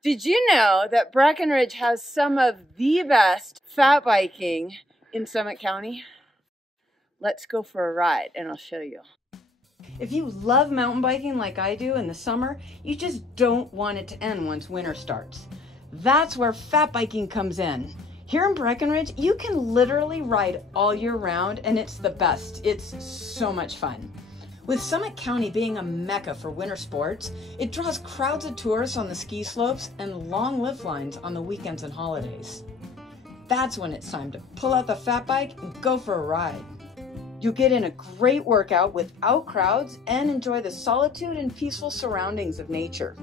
Did you know that Breckenridge has some of the best fat biking in Summit County? Let's go for a ride and I'll show you. If you love mountain biking like I do in the summer, you just don't want it to end once winter starts. That's where fat biking comes in. Here in Breckenridge, you can literally ride all year round and it's the best. It's so much fun. With Summit County being a mecca for winter sports, it draws crowds of tourists on the ski slopes and long lift lines on the weekends and holidays. That's when it's time to pull out the fat bike and go for a ride. You'll get in a great workout without crowds and enjoy the solitude and peaceful surroundings of nature.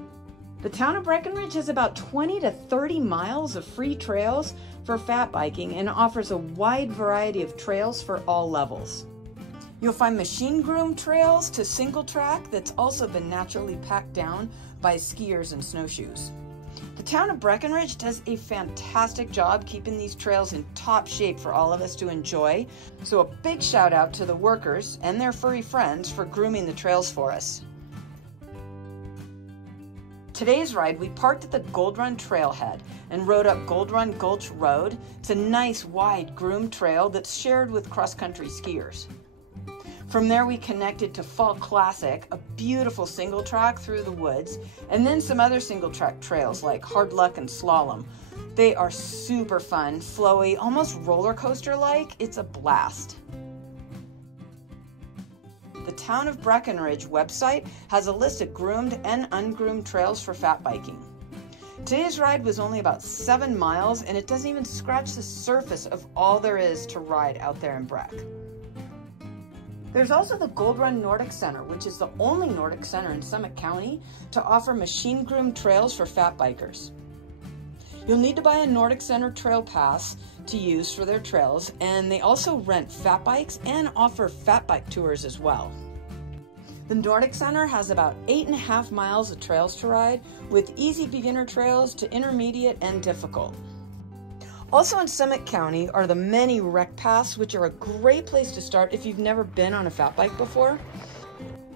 The town of Breckenridge has about 20 to 30 miles of free trails for fat biking and offers a wide variety of trails for all levels. You'll find machine groomed trails to single track that's also been naturally packed down by skiers and snowshoes. The town of Breckenridge does a fantastic job keeping these trails in top shape for all of us to enjoy. So a big shout out to the workers and their furry friends for grooming the trails for us. Today's ride, we parked at the Gold Run trailhead and rode up Gold Run Gulch Road. It's a nice, wide, groomed trail that's shared with cross-country skiers. From there, we connected to Fall Classic, a beautiful single track through the woods, and then some other single track trails like Hard Luck and Slalom. They are super fun, flowy, almost roller coaster-like. It's a blast. The Town of Breckenridge website has a list of groomed and ungroomed trails for fat biking. Today's ride was only about 7 miles, and it doesn't even scratch the surface of all there is to ride out there in Breck. There's also the Gold Run Nordic Center, which is the only Nordic center in Summit County to offer machine groomed trails for fat bikers. You'll need to buy a Nordic Center trail pass to use for their trails, and they also rent fat bikes and offer fat bike tours as well. The Nordic Center has about 8.5 miles of trails to ride, with easy beginner trails to intermediate and difficult. Also in Summit County are the many rec paths, which are a great place to start if you've never been on a fat bike before.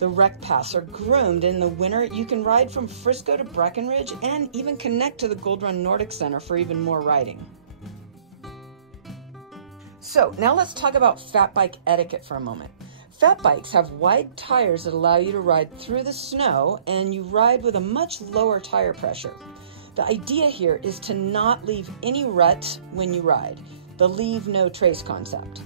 The rec paths are groomed. In the winter, you can ride from Frisco to Breckenridge and even connect to the Gold Run Nordic Center for even more riding. So now let's talk about fat bike etiquette for a moment. Fat bikes have wide tires that allow you to ride through the snow, and you ride with a much lower tire pressure. The idea here is to not leave any ruts when you ride, the leave no trace concept.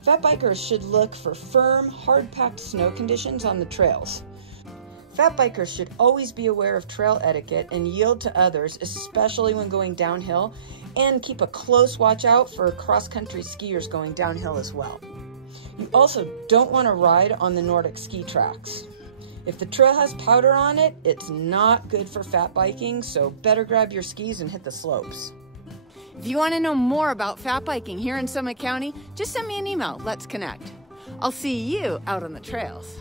Fat bikers should look for firm, hard-packed snow conditions on the trails. Fat bikers should always be aware of trail etiquette and yield to others, especially when going downhill, and keep a close watch out for cross-country skiers going downhill as well. You also don't want to ride on the Nordic ski tracks. If the trail has powder on it, it's not good for fat biking, so better grab your skis and hit the slopes. If you want to know more about fat biking here in Summit County, just send me an email. Let's connect. I'll see you out on the trails.